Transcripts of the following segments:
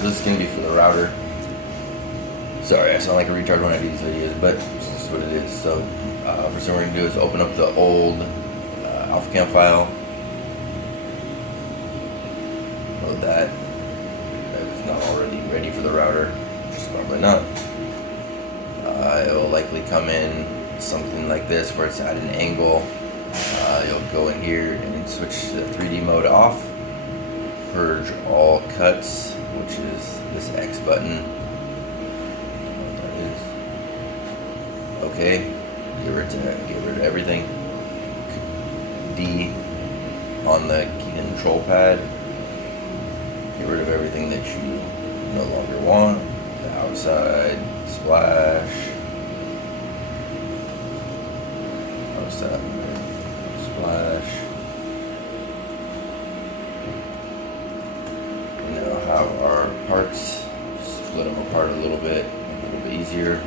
This is gonna be for the router. Sorry, I sound like a retard when I do these videos, but this is what it is. So, first thing we're gonna do is open up the old AlphaCam file. Load that. If it's not already ready for the router, which is probably not. It will likely come in something like this, where it's at an angle. You'll go in here and switch the 3D mode off. Purge all cuts, which is this X button. Okay, get rid of everything. D on the control pad. Get rid of everything that you no longer want. The outside splash. Outside splash. We now have our parts. Split them apart a little bit easier.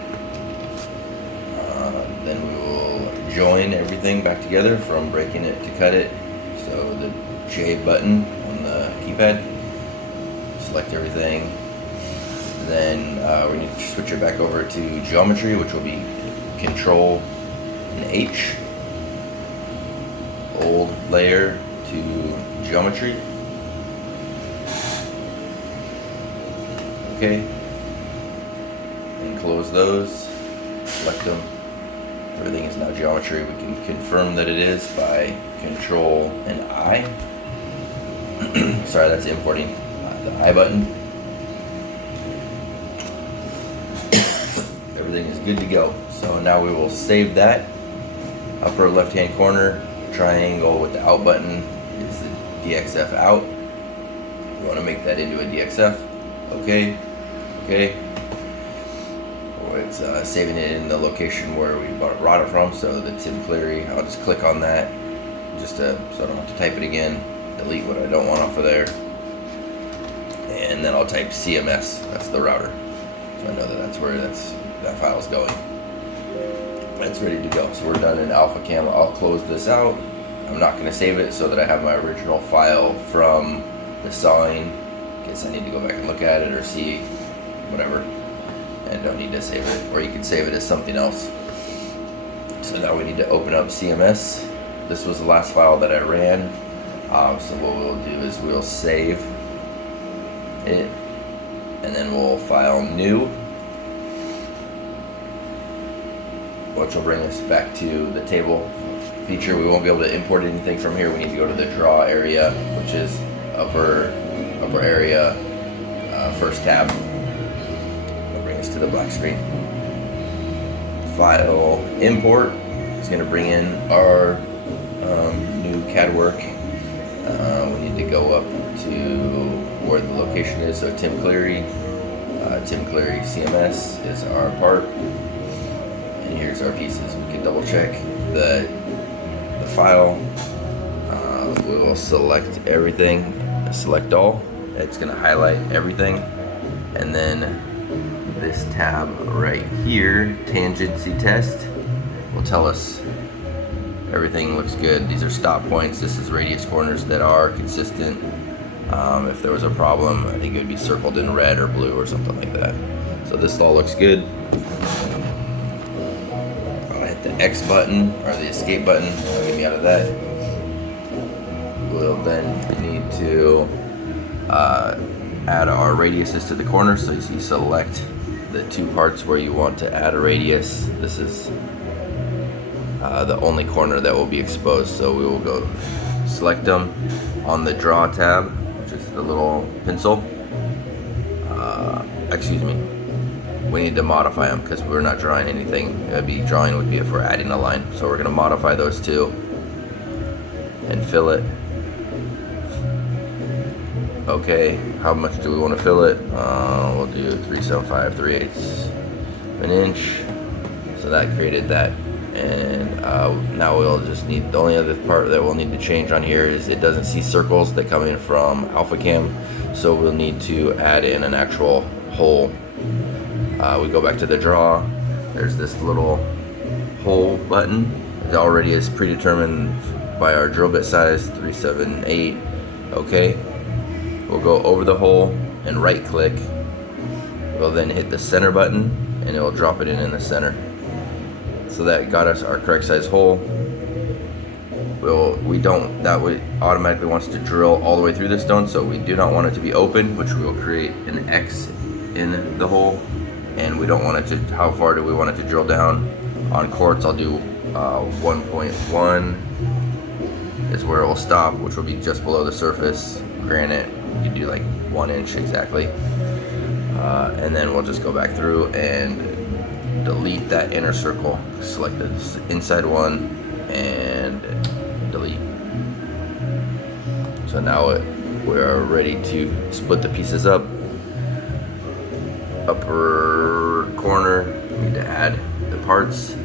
Then we will join everything back together from breaking it to cut it. So the J button on the keypad, select everything. Then we need to switch it back over to geometry, which will be Control and H. Old layer to geometry. Okay. And close those. Select them. Everything is now geometry. We can confirm that it is by Control and I. Sorry, that's importing the I button. Everything is good to go. So now we will save that. Upper left hand corner, triangle with the out button is the DXF out. You want to make that into a DXF. Okay. Okay. It's saving it in the location where we brought it from, so the Tim Cleary. I'll just click on that just so I don't have to type it again. Delete what I don't want off of there, and then I'll type CMS. That's the router, so I know that that's where that file is going. It's ready to go. So we're done in AlphaCam. I'll close this out. I'm not going to save it so that I have my original file from the sawing. In case I need to go back and look at it or see whatever. And don't need to save it, or you can save it as something else. So now we need to open up CMS. This was the last file that I ran. So what we'll do is we'll save it, and then we'll file new, which will bring us back to the table feature. We won't be able to import anything from here. We need to go to the draw area, which is upper area, first tab. To the black screen. File import is going to bring in our new CAD work. We need to go up to where the location is. So Tim Cleary CMS is our part, and here's our pieces. We can double check the file. We will select everything, select all. It's going to highlight everything, and then this tab right here, tangency test, will tell us everything looks good. These are stop points. This is radius corners that are consistent. If there was a problem, I think it would be circled in red or blue or something like that. So this all looks good. I'll hit the X button or the escape button. That'll get me out of that. We'll then need to add our radiuses to the corner. So you select the two parts where you want to add a radius. This is the only corner that will be exposed, so we will go select them on the draw tab, which is the little pencil. Excuse me, we need to modify them because we're not drawing anything. Drawing would be if we're adding a line, so we're going to modify those two and fill it. Okay, how much do we want to fill it? We'll do 375 3/8 an inch. So that created that, and now we'll just need, the only other part that we'll need to change on here is it doesn't see circles that come in from AlphaCam, so we'll need to add in an actual hole. We go back to the draw. There's this little hole button. It already is predetermined by our drill bit size, 378. Okay. We'll go over the hole and right click. We'll then hit the center button and it will drop it in the center. So that got us our correct size hole. That would automatically wants to drill all the way through the stone, so we do not want it to be open, which we will create an X in the hole. And we don't want it to, how far do we want it to drill down? On quartz, I'll do 1.1 is where it will stop, which will be just below the surface. Granite, you can do like 1 inch exactly. And then we'll just go back through and delete that inner circle. Select the inside one and delete. So now we are ready to split the pieces up. Upper corner, we need to add the parts.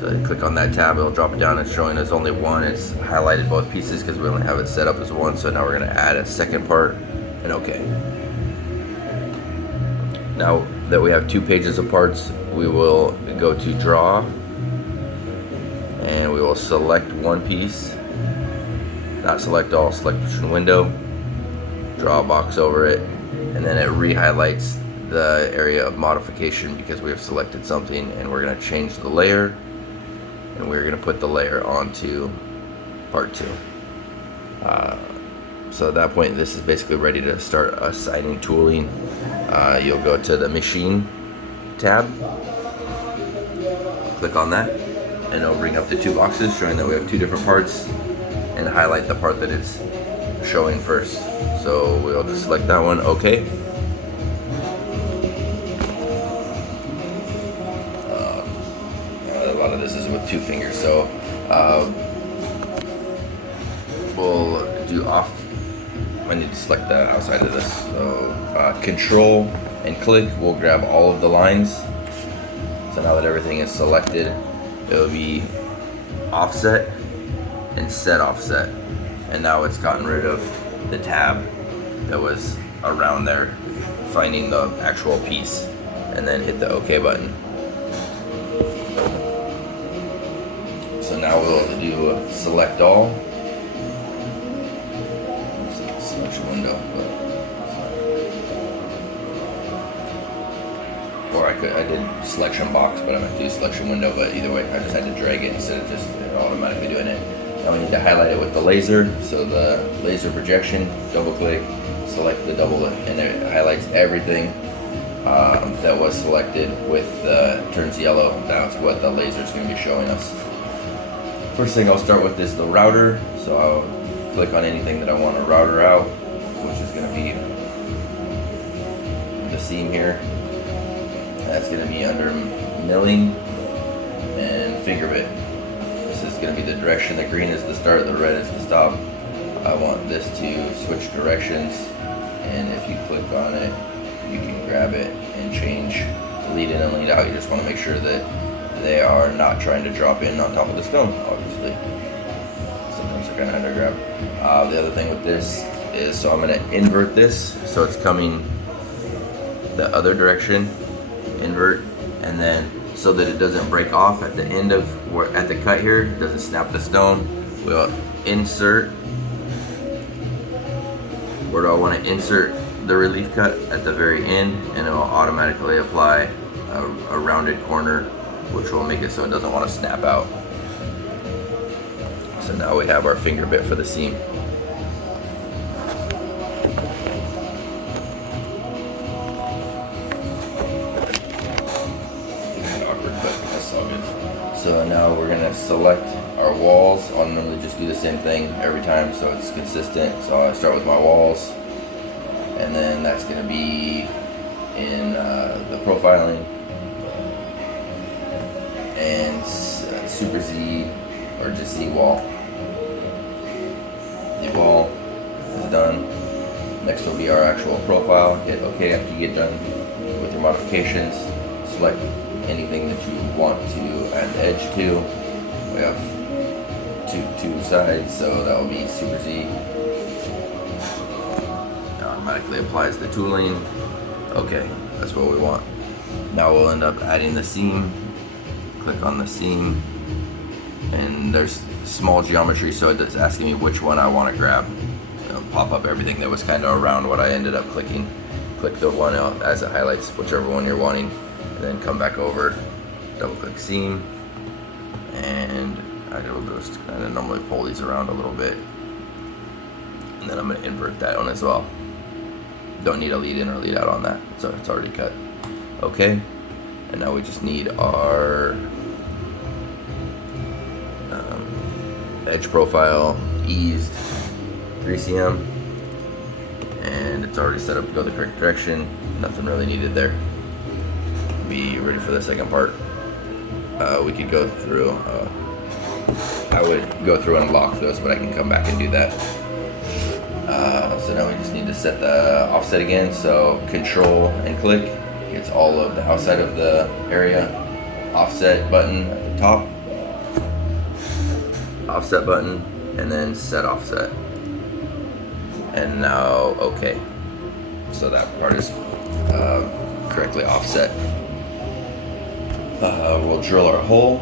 So I click on that tab, it'll drop it down. It's showing us only one. It's highlighted both pieces because we only have it set up as one. So now we're going to add a second part and OK. Now that we have 2 pages of parts, we will go to draw and we will select one piece, not select all, selection window, draw a box over it, and then it re-highlights the area of modification because we have selected something, and we're going to change the layer and we're going to put the layer onto part 2. So at that point, this is basically ready to start assigning tooling. You'll go to the machine tab, click on that, and it'll bring up the 2 boxes showing that we have 2 different parts, and highlight the part that it's showing first. So we'll just select that one, OK. A lot of this is with 2 fingers, so we'll do off. I need to select the outside of this. So Control and click will grab all of the lines. So now that everything is selected, it will be offset and set offset. And now it's gotten rid of the tab that was around there, finding the actual piece, and then hit the OK button. So now we'll do select all. Selection window. Or I did selection box, but I'm going to do selection window, but either way, I just had to drag it instead of just automatically doing it. Now we need to highlight it with the laser. So the laser projection, double click, select the double, and it highlights everything that was selected with turns yellow. That's what the laser is going to be showing us. First thing I'll start with is the router. So I'll click on anything that I want to router out, which is going to be the seam here. That's going to be under milling and finger bit. This is going to be the direction. The green is the start, the red is the stop. I want this to switch directions, and if you click on it, you can grab it and change lead in and lead out. You just want to make sure that they are not trying to drop in on top of the stone, obviously. Sometimes they're kind of under grab. The other thing with this is, so I'm going to invert this so it's coming the other direction, invert, and then so that it doesn't break off at the end of at the cut here, it doesn't snap the stone. We'll insert. Where do I want to insert the relief cut? At the very end, and it will automatically apply a rounded corner, which will make it so it doesn't want to snap out. So now we have our finger bit for the seam. So now we're going to select our walls. I'll normally just do the same thing every time so it's consistent. So I start with my walls, and then that's going to be in the profiling, and Super Z or just Z wall. The wall is done. Next will be our actual profile. Hit OK after you get done with your modifications. Select anything that you want to add the edge to. We have two sides, so that will be Super Z. It automatically applies the tooling. Okay, that's what we want. Now we'll end up adding the seam. Click on the seam, and there's small geometry, so it's asking me which one I want to grab. pop up everything that was kind of around what I ended up clicking. Click the one out as it highlights whichever one you're wanting, and then come back over, double click seam, and I will just kind of normally pull these around a little bit, and then I'm going to invert that one as well. Don't need a lead in or lead out on that, so it's already cut. Okay, and now we just need our edge profile eased 3cm, and it's already set up to go the correct direction. Nothing really needed there. Be ready for the second part. We could go through, I would go through and lock those, but I can come back and do that. So now we just need to set the offset again, so control and click gets all of the outside of the area, offset button at the top, offset button, and then set offset. And now okay, so that part is correctly offset. We'll drill our hole,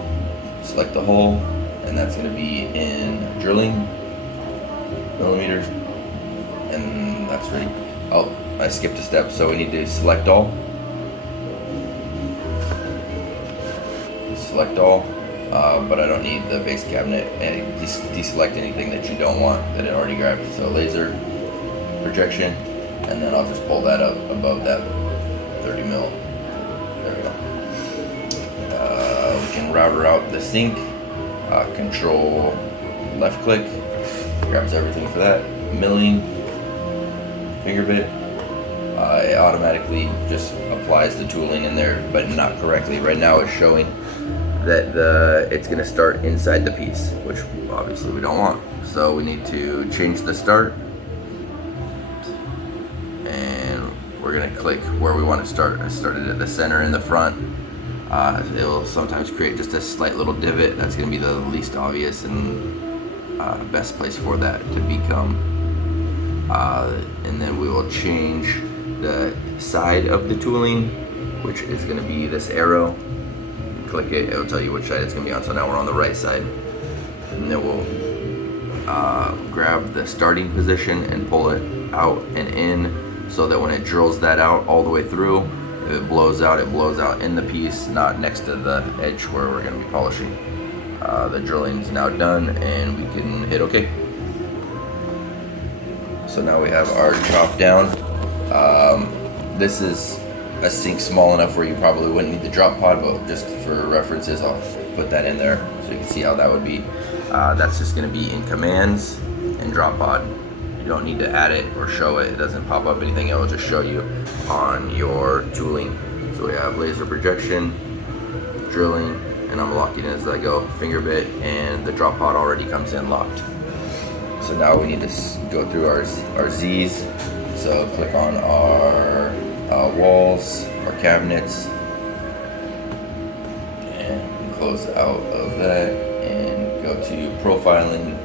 select the hole, and that's going to be in drilling millimeter, and that's ready. Oh, I skipped a step, so we need to select all. Select all, but I don't need the base cabinet, and deselect anything that you don't want that it already grabbed. So laser projection, and then I'll just pull that up above that 30 mil. There we go. We can router out the sink. Control left click grabs everything for that. Milling finger bit. It automatically just applies the tooling in there, but not correctly. Right now it's showing that it's going to start inside the piece, which obviously we don't want. So we need to change the start, and we're going to click where we want to start. I started at the center in the front. It'll sometimes create just a slight little divot. That's going to be the least obvious and best place for that to become. And then we will change the side of the tooling, which is going to be this arrow. Click it, it'll tell you which side it's going to be on. So now we're on the right side, and then we'll grab the starting position and pull it out and in, so that when it drills that out all the way through, if it blows out in the piece, not next to the edge where we're going to be polishing. The drilling is now done, and we can hit OK. So now we have our chop down. This is a sink small enough where you probably wouldn't need the drop pod, but just for references, I'll put that in there so you can see how that would be. That's just going to be in commands and drop pod. You don't need to add it or show it. It doesn't pop up anything. It will just show you on your tooling. So we have laser projection, drilling, and I'm locking as I go. Finger bit, and the drop pod already comes in locked. So now we need to go through our Z's. So click on our walls, our cabinets, and close out of that, and go to profiling,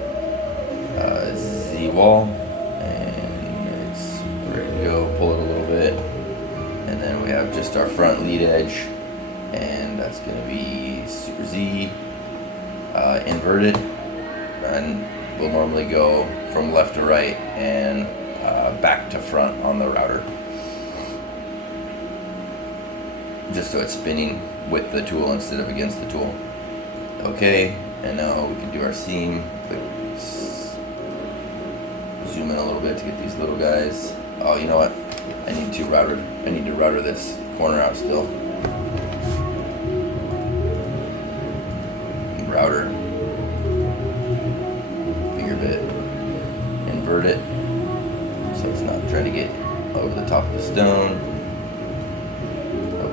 Z wall, and it's ready to go. Pull it a little bit, and then we have just our front lead edge, and that's going to be Super Z inverted, and we'll normally go from left to right and back to front on the router, just so it's spinning with the tool instead of against the tool. Okay, and now we can do our seam. Zoom in a little bit to get these little guys. Oh, you know what? I need to router this corner out still. Router, finger bit, invert it so it's not trying to get over the top of the stone.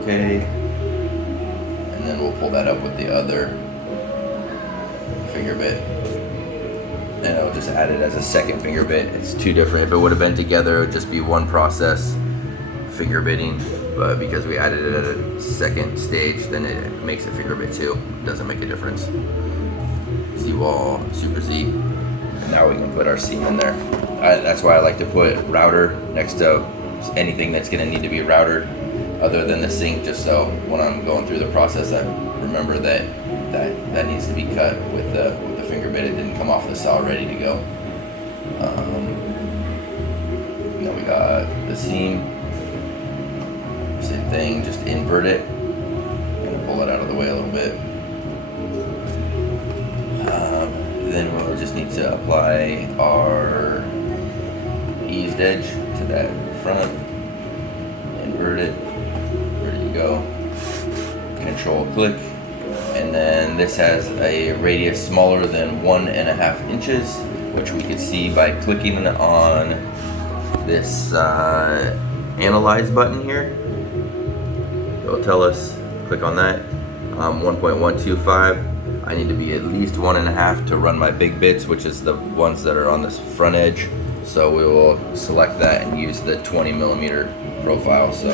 Okay, and then we'll pull that up with the other finger bit, and I'll just add it as a second finger bit. It's two different. If it would have been together, it would just be one process, finger bitting, but because we added it at a second stage, then it makes it finger bit too. It doesn't make a difference. Z wall, Super Z, and now we can put our seam in there. That's why I like to put router next to anything that's going to need to be routered other than the sink, just so when I'm going through the process, I remember that needs to be cut with the finger bit. It didn't come off the saw ready to go. got the seam, same thing, just invert it. I'm gonna pull it out of the way a little bit. Then we'll just need to apply our eased edge to that front, invert it, there you go, control click, and then this has a radius smaller than 1.5 inches, which we can see by clicking on this analyze button here. It'll tell us, click on that, 1.125. I need to be at least 1.5 to run my big bits, which is the ones that are on this front edge. So we will select that and use the 20mm profile. So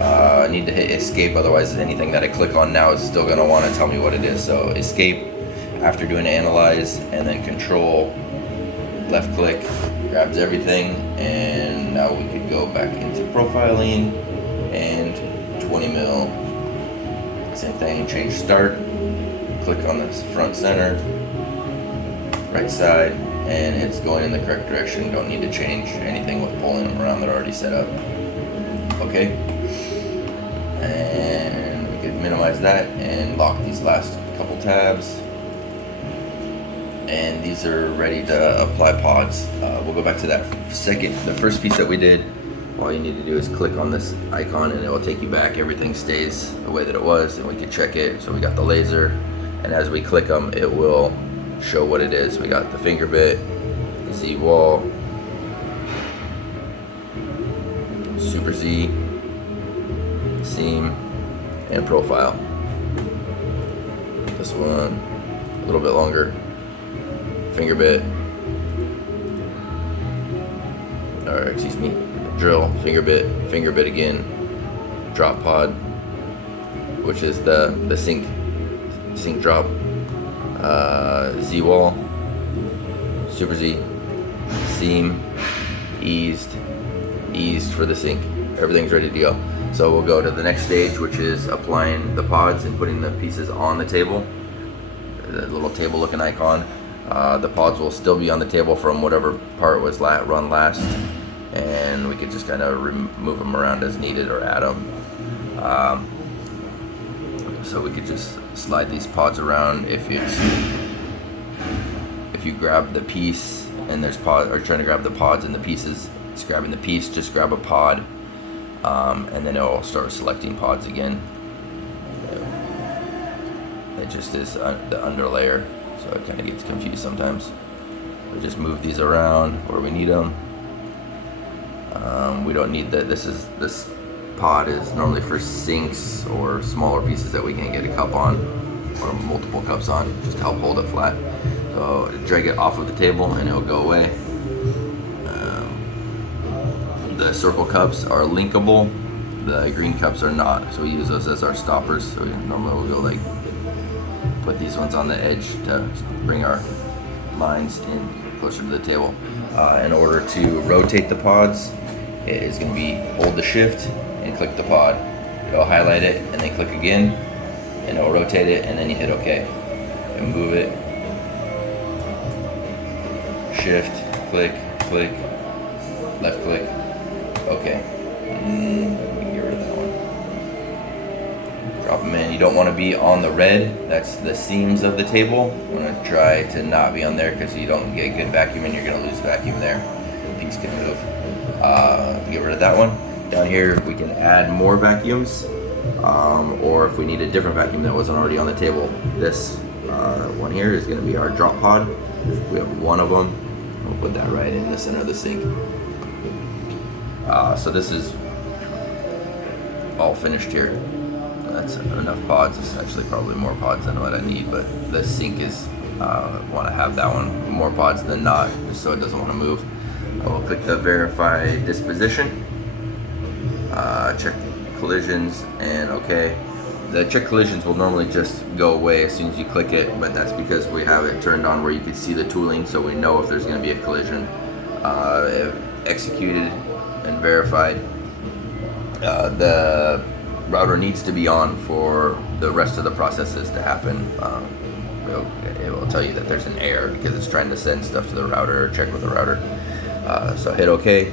I need to hit escape, otherwise anything that I click on now is still gonna wanna tell me what it is. So escape after doing analyze, and then control, left click, grabs everything, and now we could go back into profiling and 20mm. Same thing, change start. Click on this front center, right side, and it's going in the correct direction. Don't need to change anything with pulling them around, they're already set up. Okay, and we can minimize that and lock these last couple tabs. And these are ready to apply pods. We'll go back to that the first piece that we did. All you need to do is click on this icon and it will take you back. Everything stays the way that it was, and we can check it. So we got the laser, and as we click them, it will show what it is. We got the finger bit, the Z wall, Super Z, seam, and profile. This one, a little bit longer, finger bit, or excuse me, drill, finger bit again, drop pod, which is the sink drop, Z wall, Super Z, seam, eased for the sink. Everything's ready to go. So we'll go to the next stage, which is applying the pods and putting the pieces on the table. The little table looking icon. The pods will still be on the table from whatever part was run last, and we could just kind of move them around as needed or add them. So we could just slide these pods around. If you grab the piece and there's pod, or trying to grab the pods and the pieces, it's grabbing the piece, just grab a pod, and then it will start selecting pods again. It just is the under layer, so it kind of gets confused sometimes. We just move these around where we need them. We don't need that. This pod is normally for sinks or smaller pieces that we can't get a cup on or multiple cups on, just to help hold it flat. So drag it off of the table and it'll go away. The circle cups are linkable, the green cups are not, so we use those as our stoppers. So normally we'll go like put these ones on the edge to bring our lines in closer to the table. In order to rotate the pods, it is going to be hold the shift and click the pod. It'll highlight it and then click again, and it'll rotate it, and then you hit OK and move it. Shift, click, click, left click, OK. And we can get rid of that one. Drop them in. You don't want to be on the red. That's the seams of the table. You want to try to not be on there because you don't get good vacuum and you're going to lose vacuum there. The piece can move. Get rid of that one. Down here we can add more vacuums, or if we need a different vacuum that wasn't already on the table, this one here is going to be our drop pod. We have one of them. We'll put that right in the center of the sink. So this is all finished here. That's enough pods. It's actually probably more pods than what I need, but the sink is want to have that one more pods than not, just so it doesn't want to move. I will click the verify disposition, check collisions, and OK. The check collisions will normally just go away as soon as you click it, but that's because we have it turned on where you can see the tooling, so we know if there's going to be a collision. Executed and verified. The router needs to be on for the rest of the processes to happen. It will tell you that there's an error because it's trying to send stuff to the router or check with the router. So hit OK,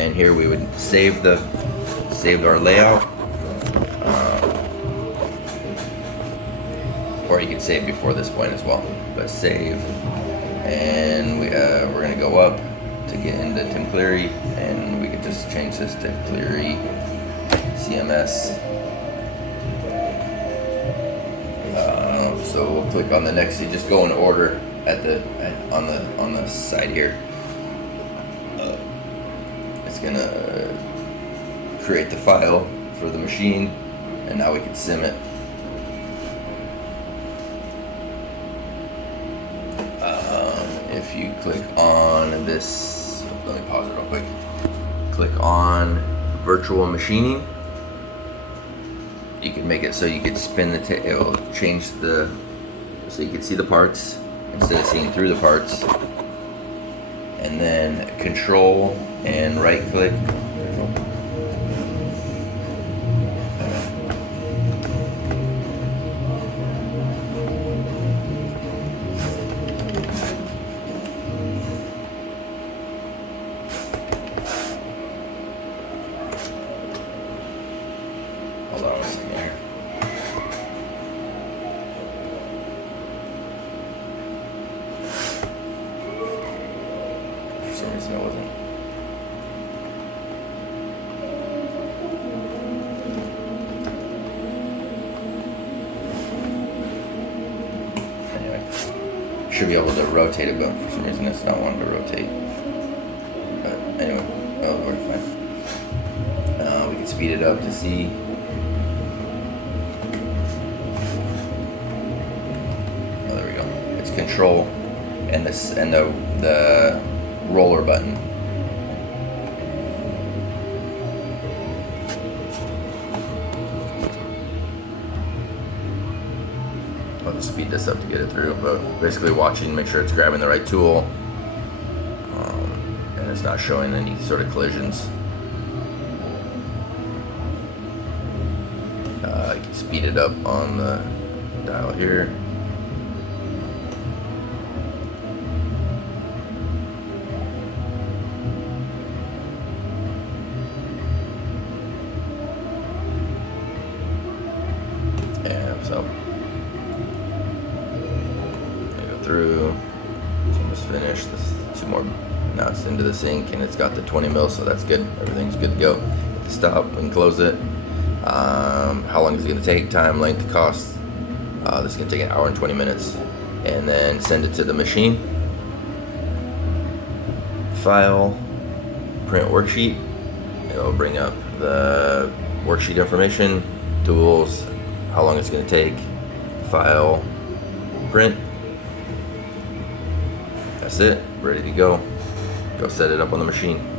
and here we would save our layout, or you could save before this point as well. But save, and we're gonna go up to get into Tim Cleary, and we could just change this to Cleary CMS. So we'll click on the next. You just go in order on the side here. It's gonna create the file for the machine, and now we can sim it. If you click on this, let me pause it real quick. Click on virtual machining. You can make it so you could spin it will change so you can see the parts instead of seeing through the parts. And then control and right click. Hold on a second here. For some reason it wasn't. Anyway, should be able to rotate it, but for some reason it's not wanting to rotate. But anyway, that'll work fine. We can speed it up to see. Control and the roller button. I'll just speed this up to get it through, but basically watching, make sure it's grabbing the right tool, and it's not showing any sort of collisions. You can speed it up on the dial here. So I go through, it's almost finished. This is 2 more. Now it's into the sink, and it's got the 20 mil, so that's good. Everything's good to go. Hit the stop and close it. How long is it going to take? Time, length, cost. This is going to take 1 hour and 20 minutes. And then send it to the machine. File, print worksheet. It'll bring up the worksheet information, tools, how long it's going to take, file, print. That's it, ready to go. Go set it up on the machine.